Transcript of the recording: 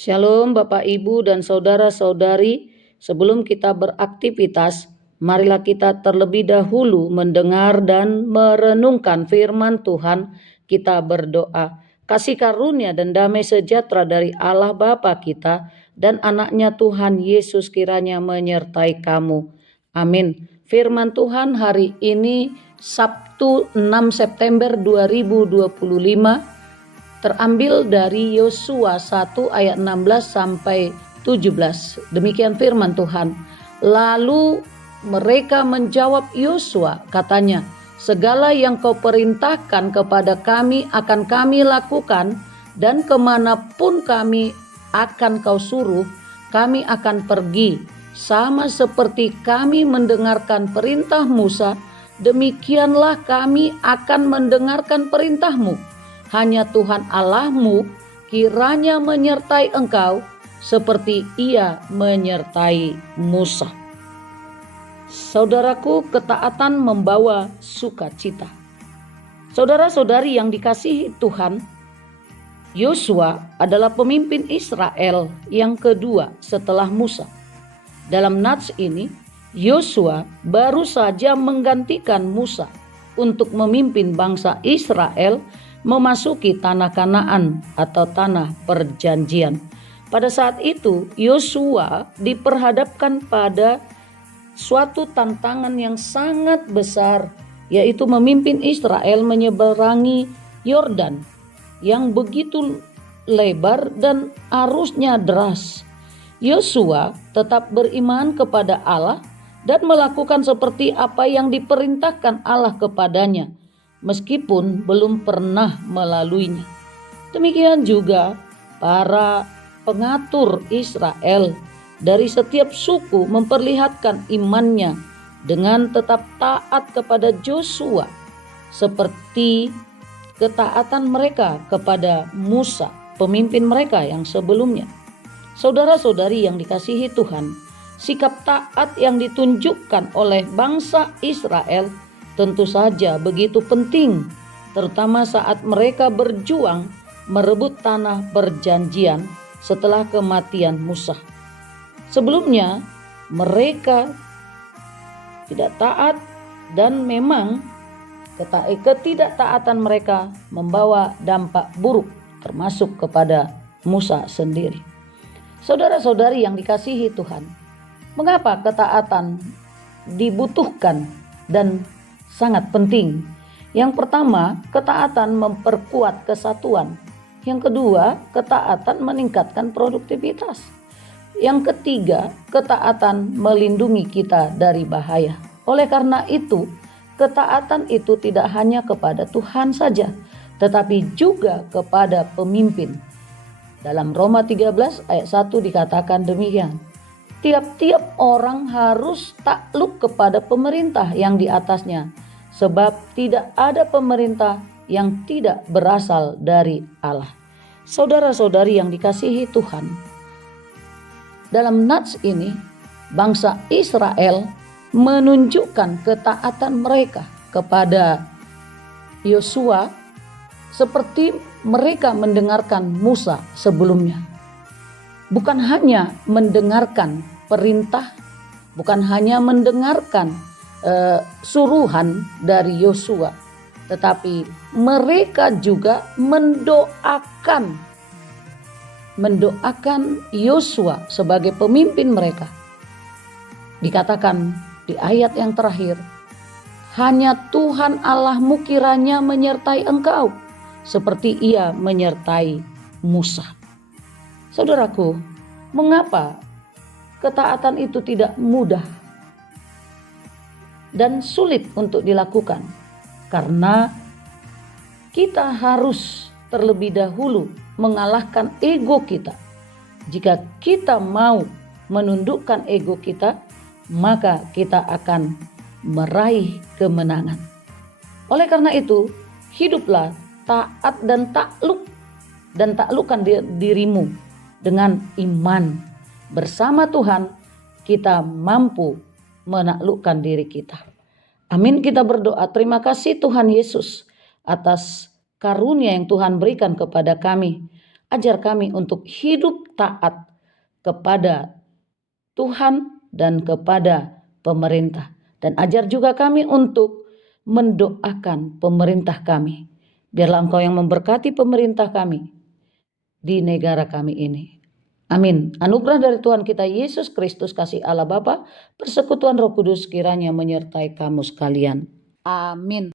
Shalom Bapak Ibu dan saudara-saudari, sebelum kita beraktivitas, marilah kita terlebih dahulu mendengar dan merenungkan firman Tuhan. Kita berdoa. Kasih karunia dan damai sejahtera dari Allah Bapa kita dan anaknya Tuhan Yesus kiranya menyertai kamu. Amin. Firman Tuhan hari ini Sabtu 6 September 2025 terambil dari Yosua 1 ayat 16 sampai 17. Demikian firman Tuhan. Lalu mereka menjawab Yosua, katanya, segala yang kau perintahkan kepada kami akan kami lakukan, dan kemanapun kami akan kau suruh, kami akan pergi. Sama seperti kami mendengarkan perintah Musa, demikianlah kami akan mendengarkan perintahmu. Hanya Tuhan Allahmu kiranya menyertai engkau seperti Ia menyertai Musa. Saudaraku, ketaatan membawa sukacita. Saudara-saudari yang dikasihi Tuhan, Yosua adalah pemimpin Israel yang kedua setelah Musa. Dalam nats ini, Yosua baru saja menggantikan Musa untuk memimpin bangsa Israel memasuki tanah Kanaan atau tanah perjanjian. Pada saat itu, Yosua diperhadapkan pada suatu tantangan yang sangat besar, yaitu memimpin Israel menyeberangi Yordan yang begitu lebar dan arusnya deras. Yosua tetap beriman kepada Allah dan melakukan seperti apa yang diperintahkan Allah kepadanya, meskipun belum pernah melaluinya. Demikian juga para pengatur Israel dari setiap suku memperlihatkan imannya dengan tetap taat kepada Yosua, seperti ketaatan mereka kepada Musa, pemimpin mereka yang sebelumnya. Saudara-saudari yang dikasihi Tuhan, sikap taat yang ditunjukkan oleh bangsa Israel tentu saja begitu penting, terutama saat mereka berjuang merebut tanah perjanjian setelah kematian Musa. Sebelumnya mereka tidak taat, dan memang ketidaktaatan mereka membawa dampak buruk termasuk kepada Musa sendiri. Saudara-saudari yang dikasihi Tuhan, mengapa ketaatan dibutuhkan dan sangat penting? Yang pertama, ketaatan memperkuat kesatuan. Yang kedua, ketaatan meningkatkan produktivitas. Yang ketiga, ketaatan melindungi kita dari bahaya. Oleh karena itu, ketaatan itu tidak hanya kepada Tuhan saja, tetapi juga kepada pemimpin. Dalam Roma 13 ayat 1 dikatakan demikian. Tiap-tiap orang harus takluk kepada pemerintah yang di atasnya, sebab tidak ada pemerintah yang tidak berasal dari Allah. Saudara-saudari yang dikasihi Tuhan, dalam nats ini bangsa Israel menunjukkan ketaatan mereka kepada Yosua seperti mereka mendengarkan Musa sebelumnya. Bukan hanya mendengarkan perintah, bukan hanya mendengarkan suruhan dari Yosua, tetapi mereka juga mendoakan Yosua sebagai pemimpin mereka. Dikatakan di ayat yang terakhir, hanya Tuhan Allahmu kiranya menyertai engkau seperti Ia menyertai Musa. Saudaraku, mengapa ketaatan itu tidak mudah dan sulit untuk dilakukan? Karena kita harus terlebih dahulu mengalahkan ego kita. Jika kita mau menundukkan ego kita, maka kita akan meraih kemenangan. Oleh karena itu, hiduplah taat dan taklukkan dirimu dengan iman. Bersama Tuhan kita mampu menaklukkan diri kita. Amin. Kita berdoa. Terima kasih Tuhan Yesus atas karunia yang Tuhan berikan kepada kami. Ajar kami untuk hidup taat kepada Tuhan dan kepada pemerintah. Dan ajar juga kami untuk mendoakan pemerintah kami. Biarlah Engkau yang memberkati pemerintah kami di negara kami ini. Amin. Anugerah dari Tuhan kita Yesus Kristus, kasih Allah Bapa, persekutuan Roh Kudus kiranya menyertai kamu sekalian. Amin.